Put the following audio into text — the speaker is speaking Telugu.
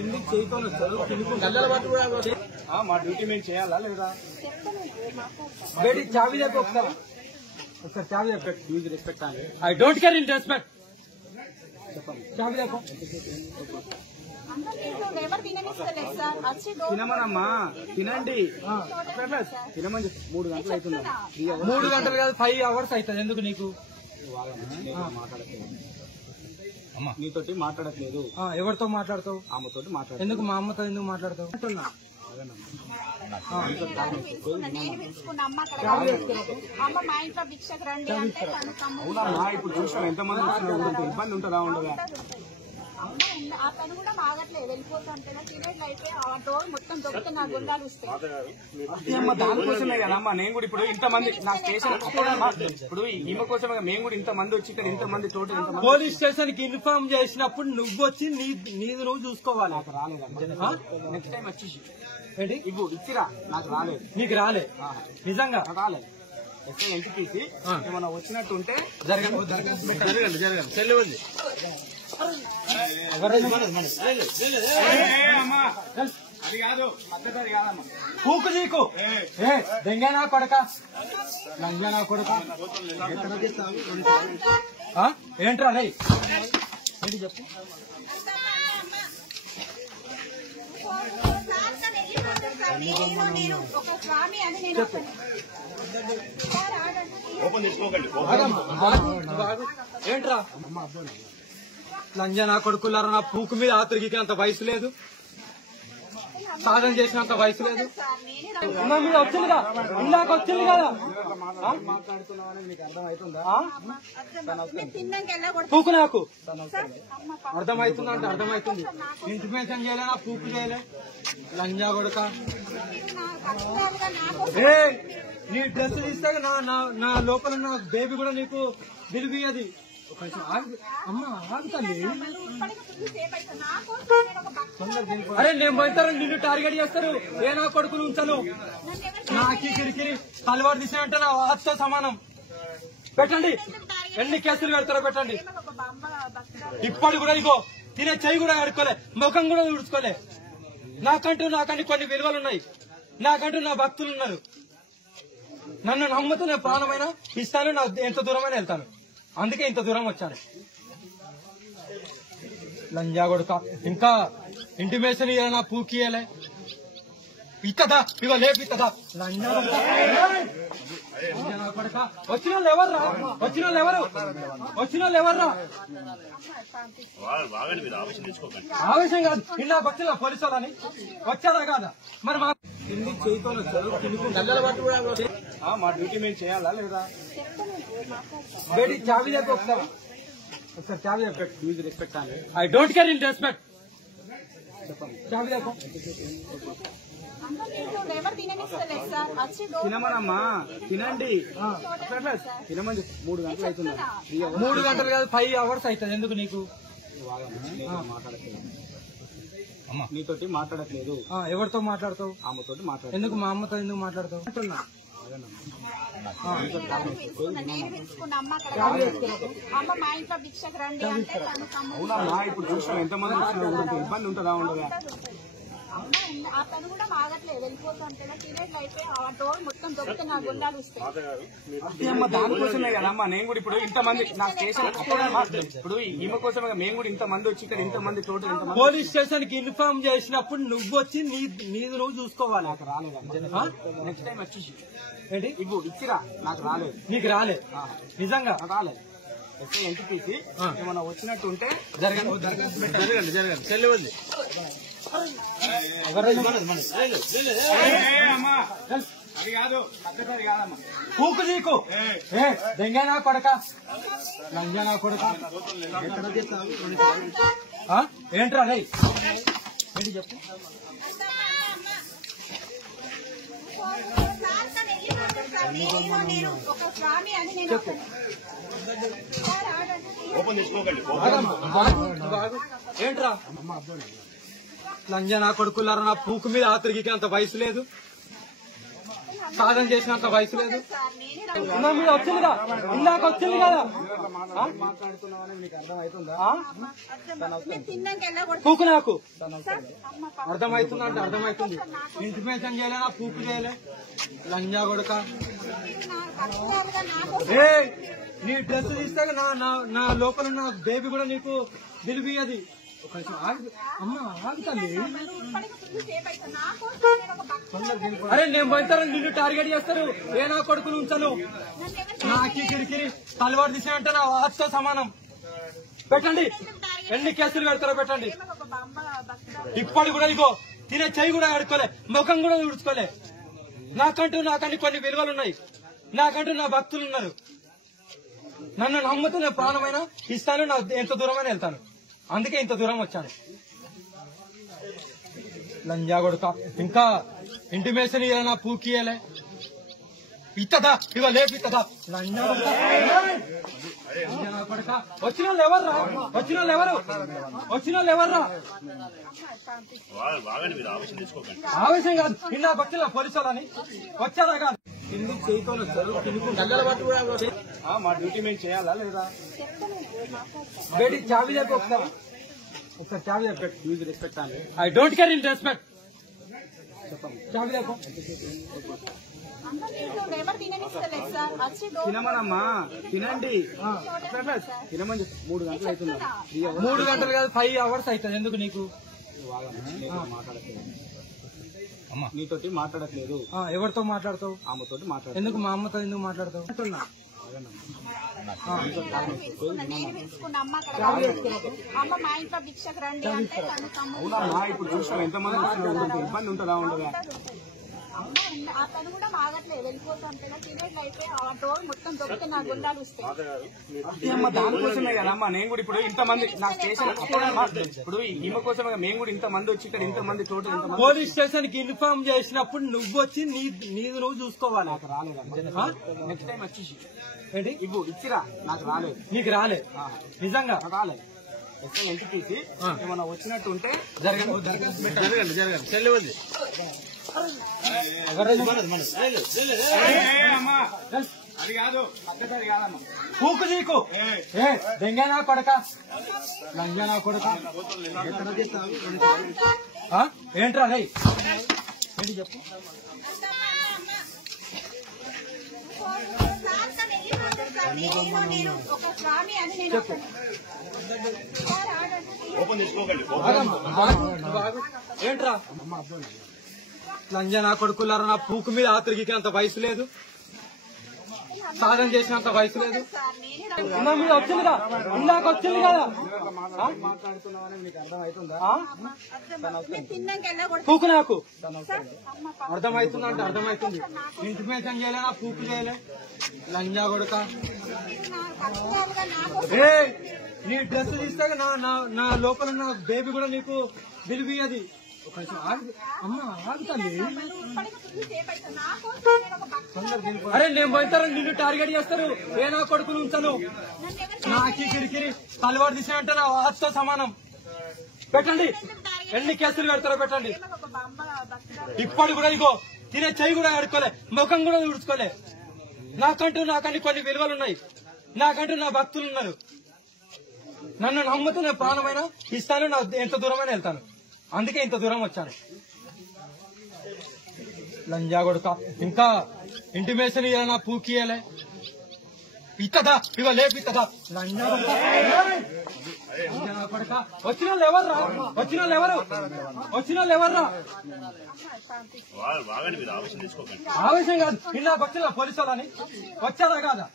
కిందికి చేయకొని వస్తారు గల్లల పట్టు కూడా మా డ్యూటీ మేము చేయాలా లేదా బేటీ చావి చెప్పి ఒకసారి చావి చెప్పండి యూజ్ రెస్పెక్ట్ అని I don't care in respect చెప్పండి చావి చెప్ప తినమనమ్మా తినండి తినమని 3 గంటలు అవుతుంది 3 గంటలు కాదు 5 hours అవుతుంది ఎందుకు నీకు మాట్లాడట్లేదు అమ్మా నీతోటి మాట్లాడట్లేదు ఎవరితో మాట్లాడతావు ఆమెతోటి మాట్లాడు ఎందుకు మా అమ్మతో ఎందుకు మాట్లాడతావు అవునా ఇప్పుడు చూసాం ఎంతమంది ఇబ్బంది ఉంటుందా ఉండదా అతను కూడా బాగట్లేదు వెళ్ళిపోతుంటే డోర్ మొత్తం దొరికితే నా గుండాలు వస్తాయి దానికోసమే కదమ్మా నేను కూడా ఇప్పుడు ఇంతమంది నా స్టేషన్ ఇప్పుడు ఈమె కోసమే మేము కూడా ఇంతమంది వచ్చి ఇక్కడ ఇంతమంది తోటి పోలీస్ స్టేషన్ కి ఇన్ఫార్మ్ చేసినప్పుడు నువ్వు వచ్చి నీది నువ్వు చూసుకోవాలి నాకు రాలేదు నెక్స్ట్ టైం వచ్చేసి ఏంటి ఇవ్వు ఇచ్చిరా నాకు రాలేదు నీకు రాలే నిజంగా రాలేదు ఎన్టీపీసీ ఏమన్నా వచ్చినట్టుంటే జరగండి చెల్లి ఉంది అది కాదు పద్ధతి కాదమ్మా పూకు నీకు దెంగనా కొడక లంగనా కొడక ఏంట్రా అదే ఏంటి చెప్పు ఏంట్రా లంజనా కొడుకులారా నా పూకు మీద ఆతరికి అంత వయసు లేదు సాధన చేసినంత వయసు లేదు మీద వచ్చిందిగా ఇలాగ వచ్చింది కదా మాట్లాడుతున్నావు నీకు అర్థమవుతుందా పూకు నాకు అర్థమవుతుందా అంటే అర్థమవుతుంది ఇంటిమేషన్ చేయలే నా పూకు చేయలే లంజా కొడుక నీ డ్రెస్ తీస్తే నా లోపల ఉన్న బేబీ కూడా నీకు విలువది అమ్మా ఆగుతాండి అరే నేను పోతాను నిన్ను టార్గెట్ చేస్తారు ఏ నా కొడుకును ఉంచాను నాకు కిరికిరి తలవాటు తీసినంటే నా వాచ్తో సమానం పెట్టండి ఎన్ని కేసులు పెడతారో పెట్టండి ఇప్పటి కూడా ఇగో తినే చెయ్యి కూడా కడుక్కోలే ముఖం కూడా తుడుచుకోలే నాకంటూ కొన్ని విలువలు ఉన్నాయి నాకంటూ నా భక్తులు ఉన్నారు నన్ను నమ్ముతూ నేను ప్రాణమైన ఇస్తాను నా ఎంత దూరమైనా వెళ్తాను అందుకే ఇంత దూరం వచ్చాను లంజా కొడుక ఇంకా ఇంటిమేషన్ ఇయ్యాలన్నా పూకియలే ఇక్కదా ఇగో లేపు ఇక్కదా లంజా కొడుక వచ్చిన వాళ్ళు ఎవర్రా ఆవేశం కాదు ఇలా వచ్చిన పోలీసు వాళ్ళని వచ్చారా కాదా మరి మా కిందికి చేయకొని వస్తారు గల్లల పట్టు కూడా మా డ్యూటీ మేము చేయాలా లేదా బేటీ చావి చెప్పి ఒకసారి చావి చెప్పండి యూజ్ రెస్పెక్ట్ అని I don't care in respect చెప్పండి చావి చెప్ప తినమనమ్మా తినండి తినమని 3 గంటలు అవుతుంది 3 గంటలు కాదు 5 hours అవుతుంది ఎందుకు నీకు మాట్లాడట్లేదు అమ్మా నీతోటి మాట్లాడట్లేదు ఎవరితో మాట్లాడతావు ఆమెతోటి మాట్లాడు ఎందుకు మా అమ్మతో ఎందుకు మాట్లాడతావు అంటున్నా అవునా ఇప్పుడు చూసాం ఎంతమంది ఇబ్బంది ఉంటుందా ఉండదా అతను కూడా బాగట్లేదు వెళ్ళిపోతుంటే డోర్ మొత్తం దొరికితే నా గుండాలు వస్తాయి దానికోసమే కదమ్మా నేను కూడా ఇప్పుడు ఇంతమంది నా స్టేషన్ ఇప్పుడు ఈమె కోసమే మేము కూడా ఇంతమంది వచ్చి ఇక్కడ ఇంతమంది తోటి పోలీస్ స్టేషన్ కి ఇన్ఫార్మ్ చేసినప్పుడు నువ్వు వచ్చి నీది నువ్వు చూసుకోవాలి నాకు రాలేదు నెక్స్ట్ టైం వచ్చేసి ఏంటి ఇవ్వు ఇచ్చిరా నాకు రాలేదు నీకు రాలేదు నిజంగా రాలేదు ఎన్టీపీసీ ఏమన్నా వచ్చినట్టుంటే జరగండి చెల్లి ఉంది అది కాదు పద్ధతి కాదమ్మా పూకు నీకు దెంగనా కొడక లంజనా కొడక ఏంట్రా అదే ఏంటి చెప్పు ఏంట్రా లంజనా కొడుకులారా నా పూకు మీద ఆతరికి అంత వయసు లేదు సాధన చేసినంత వయసు లేదు. సార్ నేనే ఉన్న మీద వచ్చిందిగా, ఇందాక వచ్చింది కదా. నేను తిన్నాక ఎలా కొడుతుంది పూకు నాకు అమ్మ అర్థమవుతుంది అంటే అర్థమవుతుంది. ఇంటిమేషన్ చేయలే, నా పూకు చేయలే. లంజా కొడుక పర్సనల్గా నాకు ఏ నీ డ్రెస్ తీస్తే నా లోపల నా బేబీ కూడా నీకు విలువది. ఒక నిమిషం ఆగు. అమ్మ ఆగుతాండి. ఇప్పటికి సేపు అవుతుంది నా కోసం నేను ఒక భక్తురాలు. అరే నేను పోయితారు, నిన్ను టార్గెట్ చేస్తారు. ఏ నా కొడుకును ఉంచను. నన్ను ఎవరు నాకి కిరికిరి తలవాడు తీసానంటే నా వాచ్తో సమానం. పెట్టండి, ఎన్ని కేసులు పెడతారో పెట్టండి. ఒక బొమ్మ భక్తురాలు. ఇప్పటి కూడా ఇగో తినే చెయ్యి కూడా ఆడుకోలే, ముఖం కూడా ఊడ్చుకోలే. నాకని కొన్ని విలువలు ఉన్నాయి. నాకంటూ నా భక్తులు ఉన్నారు. నన్ను నమ్ముతూ నేను ప్రాణమైనా ఇస్తాను, నా ఎంత దూరమైనా వెళ్తాను. అందుకే ఇంత దూరం వచ్చాను. లంజా కొడుక ఇంకా ఇంటిమేషన్ ఇయ్యాల, నా పూకియలే ఇత్తదా ఇగో లేపిత్తదా లంజా కొడుక. కొడుక వచ్చిన వాళ్ళు ఎవర్రా? వచ్చిన వాళ్ళు ఎవరు? వచ్చిన వాళ్ళు ఎవర్రా? ఆవేశం కాదు, నిన్న వచ్చిన పోలీసు వాళ్ళని వచ్చారా కాదు. ఎందుకు చేయకొని వచ్చారు? మా డ్యూటీ మేము చేయాలా లేదా? బేటీ చావీ చెప్పి ఒకసారి చావీ చెప్పి. యూజ్ రెస్పెక్ట్ అని I don't care in respect. చావీ చెప్పు. అమ్మ మీరు ఎవరు తిననిస్తలేదు సార్. వచ్చి డోర్ తినమనమ్మా, తినండి. తినమని చెప్పి 3 గంటలు అవుతుంది. 3 గంటలు కాదు, 5 hours అవుతుంది. ఎందుకు నీకు? నీతోటి మాట్లాడట్లేదు. ఎవరితో మాట్లాడతావు? ఆమెతోటి మాట్లాడు. ఎందుకు మా అమ్మతో ఎందుకు మాట్లాడతావు? అంటున్నా. నేను పిలుచుకున్న అమ్మ అక్కడ అమ్మ మా ఇంట్లో భిక్షకు రండి అంటే తను తమ్ముడు అవునా? ఇప్పుడు చూసినాం ఎంతమంది వచ్చినా ఇబ్బంది ఉంటుందా ఉండదా? అమ్మ అతను కూడా ఆగట్లేదు, వెళ్ళిపోతుంటే తినేట్లు అయితే ఆ డోర్ మొత్తం దొరికితే నా గుండాలు వస్తాయి. అమ్మ దానికోసమే కదమ్మా నేను కూడా ఇప్పుడు ఇంతమంది నా స్టేషన్ ఇప్పుడు ఈమె కోసమే మేము కూడా ఇంతమంది వచ్చి ఇక్కడ ఇంతమంది టోటల్ ఇంతమంది పోలీస్ స్టేషన్ కి ఇన్ఫార్మ్ చేసినప్పుడు నువ్వు వచ్చి నీది నువ్వు చూసుకోవాలి. నాకు రాలేదు. నెక్స్ట్ టైం వచ్చేసి ఏంటి ఇవ్వు ఇచ్చిరా. నాకు రాలేదు. నీకు రాలే నిజంగా? నాకు రాలేదు. ఎస్ఐ ఎంత తీసి ఏమన్నా వచ్చినట్టు ఉంటే జరగండి చెల్లెవద్ది. అది కాదు, పద్ధతి కాదమ్మా. పూకు నీకు దెంగనా కొడక, లంజనా కొడక. ఏంట్రా రై ఏంటి చెప్పు. నేను ఒక స్వామి అని నేను ఏంట్రా లంజనా కొడుకులారా? నా పూకు మీద ఆతరిగినంత వయసు లేదు, సాధన చేసినంత వయసు లేదు. ఉన్న మీద వచ్చిందిగా, ఇందాక వచ్చింది కదా. మాట్లాడుతున్నామని మీకు అర్థం అవుతుందా? నేను తిన్నాక ఎలా కొడుతుంది పూకు నాకు అర్థమవుతుంది అంటే అర్థమవుతుంది. ఇంటిమేషన్ చేయలే, నా పూకు చేయలే. లంజా కొడుక పర్సనల్గా నాకు ఏ నీ డ్రెస్ తీస్తే నా లోపల నా బేబీ కూడా నీకు విలువది. ఒక నిమిషం ఆగు. అమ్మ ఆగుతాండి. ఇప్పటికి సేపు అవుతుంది నా కోసం నేను ఒక భక్తురాలు. అరే నేను పోయితారు, నిన్ను టార్గెట్ చేస్తారు. ఏ నా కొడుకును ఉంచను. నన్ను ఎవరు నాకి కిరికిరి తలవాడు తీసానంటే నా వాచ్తో సమానం. పెట్టండి, ఎన్ని కేసులు పెడతారో పెట్టండి. ఒక బొమ్మ భక్తురాలు. ఇప్పటి కూడా ఇగో తినే చెయ్యి కూడా ఆడుకోలే, ముఖం కూడా ఊడ్చుకోలే. నాకని కొన్ని విలువలు ఉన్నాయి. నాకంటూ నా భక్తులు ఉన్నారు. నన్ను నమ్ముతూ నేను ప్రాణమైనా ఇస్తాను, నా ఎంత దూరమైనా వెళ్తాను. అందుకే ఇంత దూరం వచ్చాను. లంజా కొడుక ఇంకా ఇంటిమేషన్ ఇయ్యాల, నా పూకియలే ఇత్తదా ఇగో లేపిత్తదా లంజా కొడుక. వచ్చిన వాళ్ళు ఎవర్రా? వచ్చిన వాళ్ళు ఎవరు? వచ్చిన వాళ్ళు ఎవర్రా? ఆవేశం కాదు, నిన్న వచ్చిన పోలీసు వాళ్ళని వచ్చారా కాదా.